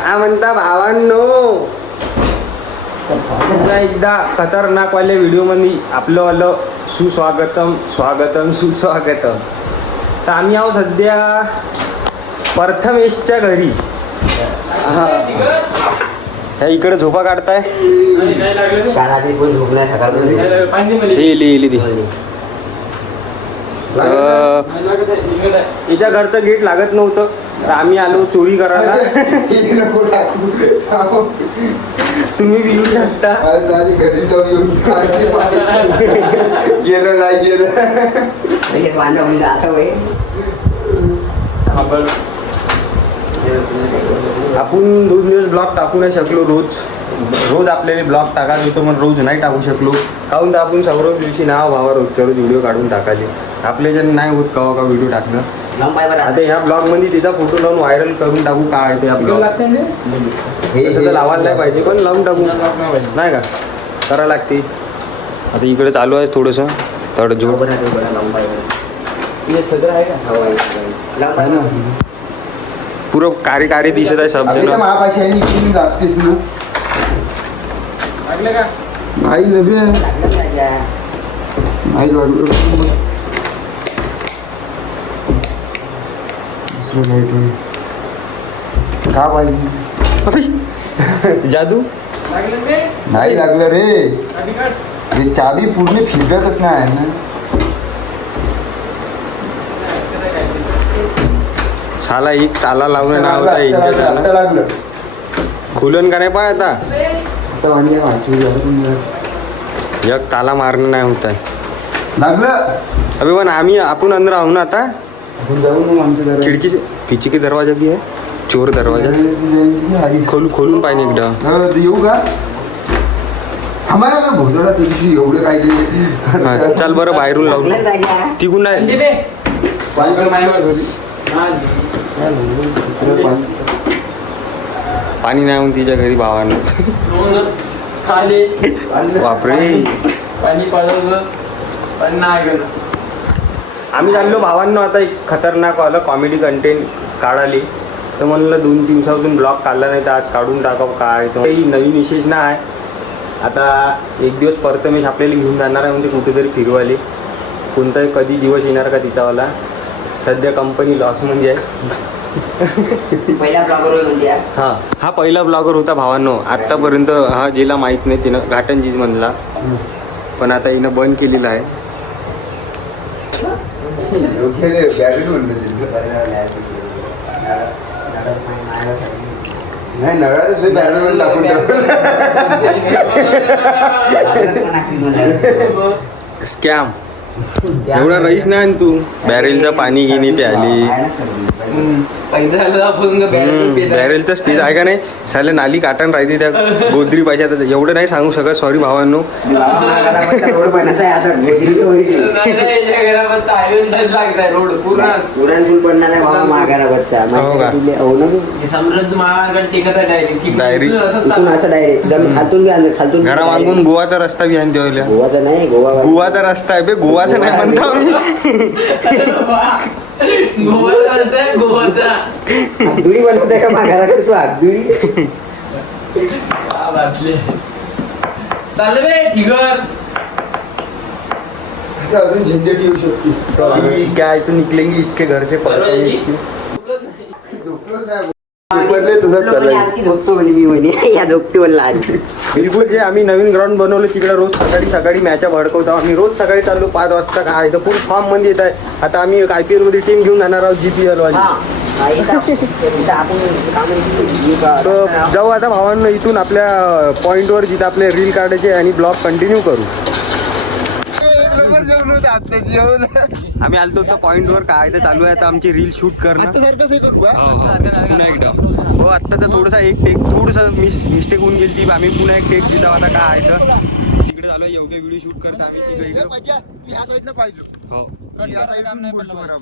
काय म्हणता भावांनो, पुन्हा एकदा खतरनाक वाल्या व्हिडिओ मध्ये आपलं वालं सुस्वागतम स्वागतम सुस्वागतम. तर आम्ही आहो सध्या प्रथमेशच्या घरी. ह्या इकडे झोपा काढताय. हिच्या घरचं गेट लागत नव्हतं तर आम्ही आलो चोरी करायला. तुम्ही येऊ शकता. घरी जाऊन गेलं नाही गेलं आपण 2 दिवस ब्लॉग टाकू नाही शकलो. रोज आपल्याला ब्लॉग टाकायला होतो पण रोज नाही टाकू शकलो. काहून तर आपण सर्व दिवशी नाव भावा रोजच्या रोज व्हिडिओ काढून टाकाले. आपल्याच्याने नाही होत कवा का व्हिडिओ टाकणं. आता ह्या ब्लॉग मध्ये तिचा फोटो लावून व्हायरल करून टाकू. काय ते ब्लॉग तसं तर लावायला नाही पाहिजे पण लावून टाकू नाही का, करावं लागते. आता इकडे चालू आहे थोडंसं थोडं जोर. पुरं कार्य दिसत आहे सब जण. का पाहिजे जादू नाही लागलं रे. हे चाबी पूर्ण फिरतच नाही ना. साला एक ताला लावून नाव आता लागलं. खुलन का नाही पाय आता. एक ताला मारणं नाही होत आहे लागलं. अबे पण आपण अंदर आहो ना आता. आपण जाऊ ना आमच्या खिडकी पीछे की दरवाजा भी है. चोर दरवाजा खोलून पाहिजे एकदा. येऊ का आम्हाला का भोजडा तुझी एवढं काय. चल बरं बाहेरून लावून तिकून नाही. पाणी नाही म्हणून तिच्या घरी भावानं. बापरे आम्ही चाललो भावांनो आता एक खतरनाक वाला कॉमेडी कंटेंट काढाले. तर म्हणलं 2 दिवसापासून ब्लॉग काढला नाही तर आज काढून टाकावं. काय तर काही नवीन विशेष नाही आहे. आता एक दिवस प्रथमेश आपल्याला घेऊन जाणार आहे म्हणजे कुठेतरी फिरवाले. कोणताही कधी दिवस येणार का तिचावाला. सध्या कंपनी लॉस म्हणजे आहे. पहिला ब्लॉगर म्हणजे हा पहिला ब्लॉगर होता भावांनो आत्तापर्यंत. हा जिला माहीत नाही तिनं घाटनजीज म्हणला पण आता हिनं बंद केलेलं आहे. नाही नळाचं बॅरल टाकून स्कॅम एवढा रईस नाही तू. बॅरेलचं पाणी घेणे प्याली. बॅरेलचा स्पीड आहे का नाही. साले नाली काटण राहते त्या गोदरी पाहिजे. आता एवढं नाही सांगू शकत सॉरी भावांनो. घरा मागून गोवाचा रस्ता बी आहे तेवढ्या. गोवाचा नाही गोवाचा रस्ता आहे बे. गोवाचा नाही म्हणतो मी. हातुडी बनवत आहे का माघाराकडे तू हातुडी. अजून झंझट येऊ शकते. क्या तो निकलेंगे इसके घर से झोपतो म्हणे मी म्हणे या झोपते म्हणला. बिलकुल जे आम्ही नवीन ग्राउंड बनवलं तिकडे रोज सकाळी मॅचा भडकवतो आम्ही. रोज सकाळी चाललो 5 वाजता. काय तर फुल फॉर्म मध्ये येत आहे. आता आम्ही IPL मध्ये टीम घेऊन जाणार आहोत GPL वाली. तर जाऊ आता भावांना इथून आपल्या पॉईंटवर जिथे आपले रील काढायचे आणि ब्लॉग कंटिन्यू करू. आम्ही आलतो तर पॉईंटवर काय तर चालू आहे आता आमची रील शूट करणं. पुन्हा एकदा हो आत्ता तर थोडंसं एक टेक थोडंसं मिस्टेक होऊन गेली. आम्ही पुन्हा एक टेक दिला आता काय तर तिकडे झालं योग्य व्हिडिओ शूट करता आम्ही तिकडे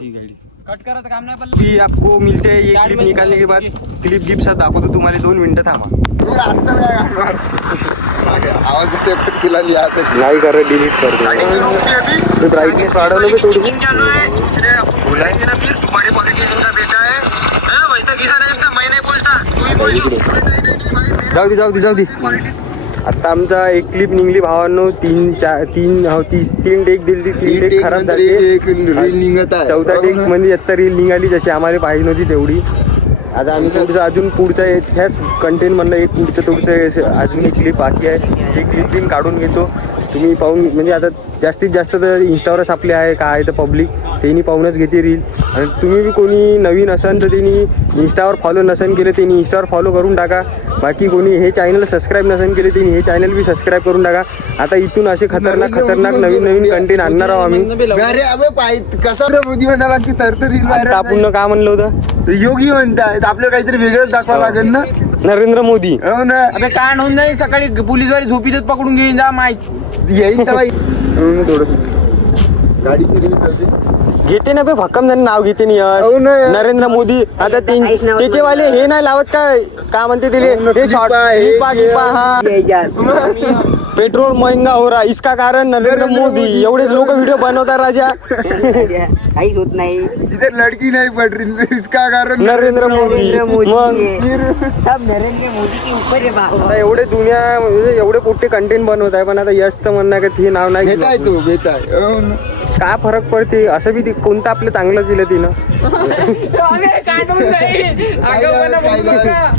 ठीक है. कट करा तर काम नाही पडलं. भी आपको मिलते हैं ये क्लिप निकालने के बाद. क्लिप गिप साथ दाखवतो तुम्हाला 2 मिनिटं थांबा. आवाज तुला नाही कर डिलीट करतो. ब्राईटनेस वाढवलं मी थोडीशी. जाऊ दे आता आमचा एक क्लिप निघली भावांनो. तीन टेक दिली, तीन टेक खराब झाली. चौथा टेक म्हणजे आता रील निघाली जशी आम्हाला पाहिजे नव्हती तेवढी. आता आम्ही अजून पुढचा ह्याच कंटेंट म्हणलं एक पुढचं अजून एक क्लिप बाकी आहे. ती क्लिप बिन काढून घेतो तुम्ही पाहून. म्हणजे आता जास्तीत जास्त तर इंस्टावरच आपले आहे काय तर पब्लिक त्यांनी पाहूनच घेते रील. आणि तुम्ही बी कोणी नवीन असाल तर त्यांनी इंस्टावर फॉलो नसेल केलं त्यांनी इंस्टावर फॉलो करून टाका. बाकी कोणी हे चॅनल सबस्क्राईब नसेल केले त्यांनी हे चॅनल बी सबस्क्राईब करून टाका. आता इथून असे खतरनाक नवीन कंटेंट आणणार आहोत आम्ही. आता आपण काय म्हणलं होतं योगी म्हणतात आपल्याला काहीतरी वेगळंच दाखवा लागेल ना. नरेंद्र मोदी. हो ना. अबे कांड होऊन जाईल सकाळी पोलीसवाले झोपीतच पकडून घेऊन जा माहिती येईल तर बाई थोडं गाडीची रील करते. घेते ना बे भक्कम जण नाव घेते नि यश हो ना. नरेंद्र मोदी. आता त्याचे वाले हे नाही लावत काय म्हणते ते शॉर्ट पेट्रोल महंगा हो रहा इसका कारण नरेंद्र मोदी. एवढेच लोक व्हिडिओ बनवतात राजा. काहीच होत नाही. तिथे लडकी नाही पड रही इसका कारण नरेंद्र मोदी. मग सब नरेंद्र मोदी के ऊपर है बाबा. आता एवढे दुनिया म्हणजे एवढे मोठे कंटेंट बनवत आहे पण आता यशचं म्हणणं आहे का ते नाव नाही घेताय घेतलं. तू घेताय हो ना. काय फरक पडते असं बी कोणतं आपलं चांगलं दिलं तिनं.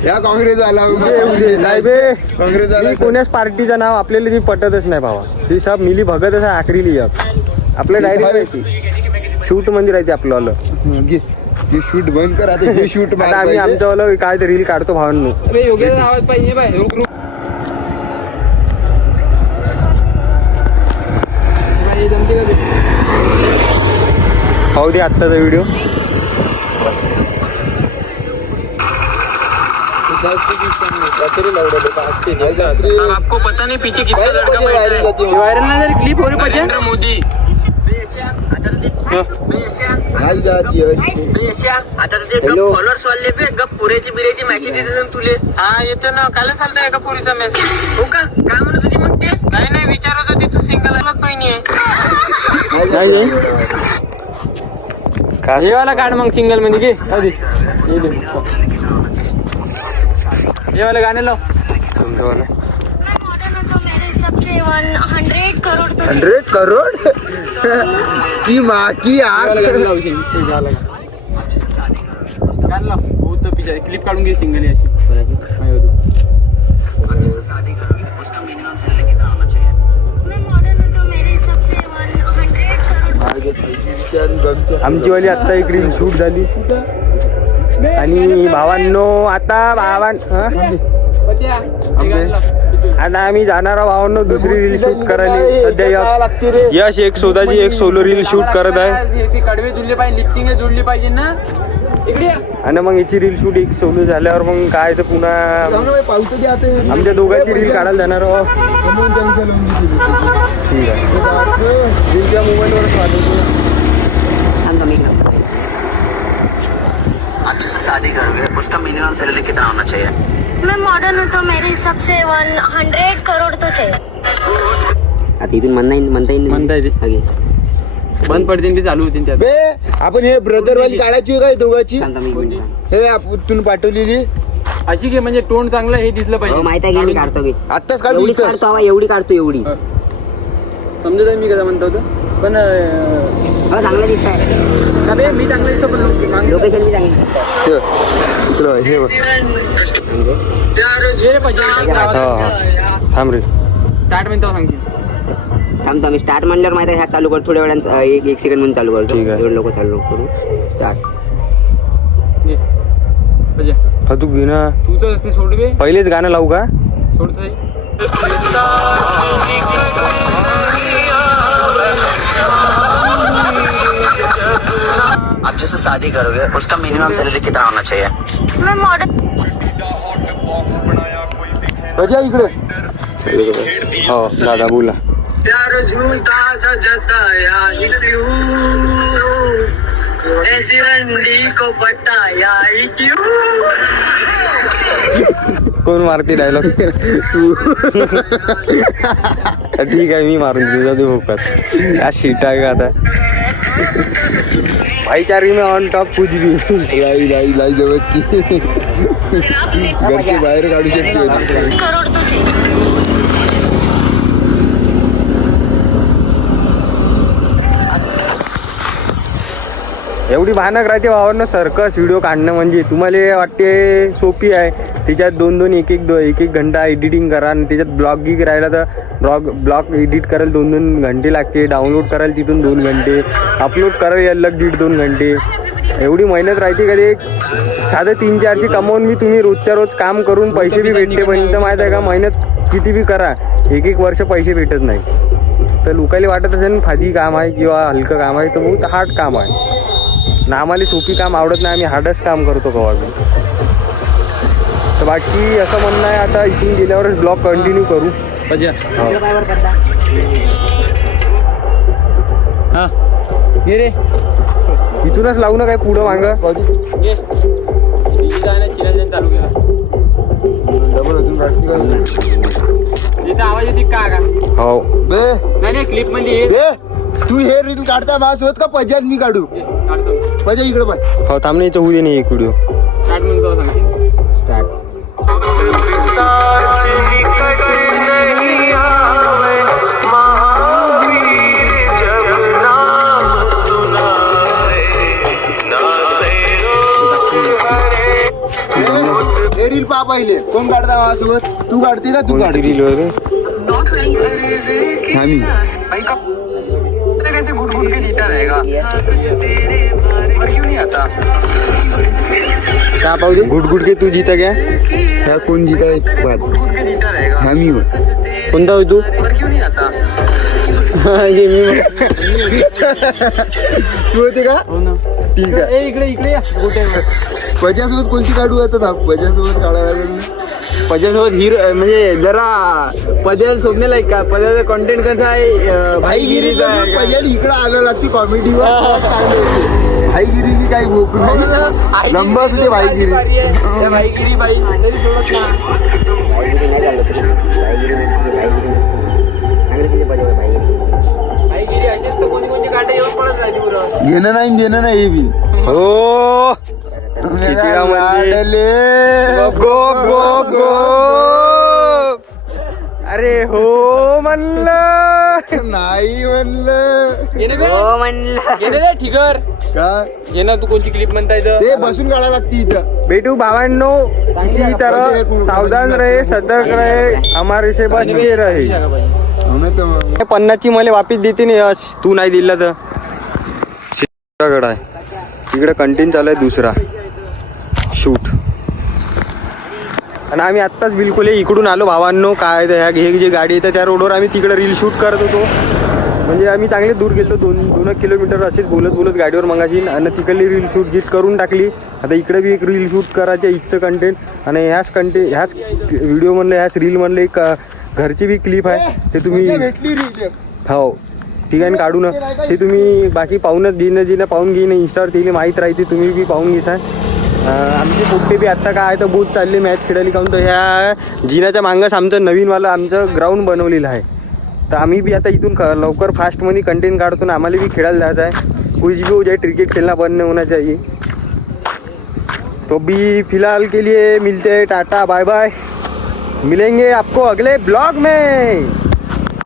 या काँग्रेस आला नाही बे काँग्रेस आला मी कोण्याच पार्टीचं नाव आपल्याला ती पटतच नाही भावा. ती सब मिली भगतच आहे आखरीली एक आपल्या डायरेक्ट शूट मध्ये राहते आपलं आलं. हे शूट बंद कर आता. हे शूट आता आम्ही आमचं वालं काय ते रील काढतो भावांनो. योग्य आवाज पाहिजे बाय. पाहू दे आत्ताचा व्हिडिओ. आपको पता नहीं पीछे किसका लड़का बैठा है. वायरल ना जरी क्लिप हो रही पाहिजे. नरेंद्र मोदी. आता ते फॉलोअर्स वाले बे गप पुरेची बिरेची मॅसेज येते तुले. हा येतो ना काल चालतंय का पोरीचा मेसेज. हो का काय म्हणत होती मग ते. काही नाही विचारत होती तू सिंगल अलग बहिणी आहे. हे वाला काढ मग सिंगल मध्ये घे आधी. हे वाला गाणं लाव. सबसे 100 करोड़ तो 100 करोड स्कीम की हे वाला गाणं लाव. ते झालं गाणं लाव. बहुत पिक्चर क्लिप काढून घे सिंगल अशी. मैं मॉडर्न हूं तो मेरे सबसे 100 करोड़. आमची वाली आत्ता एक रील शूट झाली. आणि भावांनो आता आता आम्ही जाणार आहोत भावांनो दुसरी रील शूट करायला. सध्या यश एक स्वतःची एक सोलो रील शूट करत आहे. कडवे जुळले पाहिजे लिपसिंग जुळली पाहिजे ना. इकडे आणि मग याची रील शूट एक सोलो झाल्यावर मग काय तर पुन्हा आमच्या दोघांची रील काढायला जाणार आहोत. ठीक आहे रीलच्या मोबाईलवरच वाटवतो. शादी करोगे उसका मिनिमम सैलरी कितना होना चाहिए. मैं मॉडर्न हूं तो मेरे हिसाब से 100 करोड़ तो चाहिए. आता इथून म्हणता येईल बंद पडतील ते चालू होतील त्यात. बे आपण हे ब्रदर वाली काढायची काय दोघांची. हे आपण पाठवलेली अशी की म्हणजे टोन चांगलं हे दिसलं पाहिजे. माहिती आहे की मी काढतो मी आत्ताच एवढी काढतो. काढतो हवा एवढी काढतो एवढी. समजत आहे मी कसं म्हणतो होतो पण हो चांगलं दिसत आहे. अबे मी चांगलं दिसतो पण लोकेशन बी चांगली. थांब रे स्टार्ट म्हणतो सांगशील. थांबतो आम्ही स्टार्ट म्हणल्यावर माहिती आहे ह्या चालू कर थोड्या वेळात एक सेकंड म्हणून चालू करतो. ठीक आहे. एवढं लोक चालू करू स्टार्ट. घे. बजा. हा तू घे ना. तू तर ते सोड बे. पहिलेच गाणं लावू का. सोडतोय. आप जिससे शादी करोगे उसका मिनिमम सैलरी कितना होना चाहिए. मैं मॉडर्न बजा इकडे. हो दादा बोला. प्यार झूठा था जताया ही क्यों ऐसी रंडी को बताया ही क्यों. कोण मारते डायलॉग तू ठीक आहे मी मारून तुझा ते भोकात काय शिटा आहे का आता भाईचारी में ऑन टॉप कुछ भी लाई जवळची घरचे बाहेर काढू शकते करोड़ तुझे एवढी भयानक राहते भावांना सर्कस व्हिडिओ काढणं म्हणजे तुम्हाला वाटते सोपी आहे त्याच्यात एक एक घंटा एडिटिंग करा आणि त्याच्यात ब्लॉग गिग राहिला तर ब्लॉग एडिट करायला 2 घंटे लागते डाउनलोड करायला तिथून 2 घंटे अपलोड करायला अलग 1.5-2 घंटे एवढी मेहनत राहते कधी साधं 300-400 कमवून मी तुम्ही रोजच्या रोज काम करून पैसे बी भेटते पण तर माहीत आहे का मेहनत किती बी करा 1 वर्ष पैसे भेटत नाही तर लोकांना वाटत असेल फादी काम आहे किंवा हलकं काम आहे तर बहुत हार्ड काम आहे ना आम्हाला सोपी काम आवडत नाही आम्ही हार्डच काम करतो कवा बी तर बाकी असं म्हणणं आहे आता इथून गेल्यावरच ब्लॉग कंटिन्यू करू हा ये रे इथूनच लावू ना काय पुढं मागं चालू केला डबल अजून काढते का इथं आवाज येते का हो बे नाही क्लिप मध्ये बे तू हे रील काढता माझ्यासोबत का पजात मी काढू पजा इकडे पाय हो थांबणे याचं होऊ दे नाही एक व्हिडिओ स्टार्ट म्हणतो सांगते हे रील पहा पहिले कोण काढता माझ्यासोबत तू काढते का तू काढते रील वगैरे आम्ही कैसे घुट घुट के जीता रहेगा पर क्यों नहीं आता का पाहू दे गुड के तू जीता क्या ह्या कोण जिता घुट के जीता रहेगा आम्ही कोणता होय तू पर क्यों नहीं आता तू होते का ठीक आहे इकडे या पजासोबत कोणती काढू आता पजासोबत काढायला लागेल ना पजासोबत हिरो म्हणजे जरा पजाल सोबण्याला का पजाचा कंटेंट कसा आहे भाईगिरीचा पजाल इकडं आलं लागते कॉमेडीवर भाईगिरीची काही भोक नाही लंब असू दे भाईगिरी भाईगिरी बाई तरी सोडत ना भाईगिरी असेच तर कोणती काटे येऊन पडत राहते पुरं घेणं नाही देणं नाही हे बी हो किती का म्हणजे गो गो गो अरे हो म्हणलं नाही म्हणलं हो म्हणलं ठिगर का ये ना तू कोणती क्लिप म्हणताय ते बसून काढायला लागते इथं बेटू भावांनो इसी तरह सावधान रहे सतर्क रहे हमारे से बच के रहे हो ना तर मग 50ची मला वापिस देते नाही यश तू नाही दिला तर शिकागड आहे इकडे कंटिन्यू चालू आहे दुसरा शूट आणि आम्ही आत्ताच बिलकुल इकडून आलो भावांनो काय ह्या हे जे गाडी येतं त्या रोडवर आम्ही तिकडे रील शूट करत होतो म्हणजे आम्ही चांगले दूर गेलो 2 किलोमीटर असेच बोलत गाडीवर मगाशी आणि तिकडली रील शूट गीत करून टाकली आता इकडे बी एक रील शूट करायचे इथचं कंटेंट आणि ह्याच व्हिडिओमधलं ह्याच रीलमधलं एक घरची बी क्लिप आहे ते तुम्ही हो ठिकाणी काढू ना ते तुम्ही बाकी पाहूनच जिनं पाहून घेईन इंस्टावर तिने माहीत राहते तुम्ही बी पाहून घेसा आमचे पोट्टे बी आत्ता काय तर बोट चालले मॅच खेळायला काहून तर ह्या जिनाच्या मागंच आमचं नवीनवालं आमचं ग्राउंड बनवलेलं आहे तर आम्ही बी आता इथून लवकर फास्टमध्ये कंटेंट काढतो ना आम्हाला भी खेळायला जायचं आहे कुछ भी हो जाए क्रिकेट खेलना बंद नहीं होना चाहिए तो भी फिलहाल के लिए मिलते हैं टाटा बाय बाय मिलेंगे आपको अगले ब्लॉग में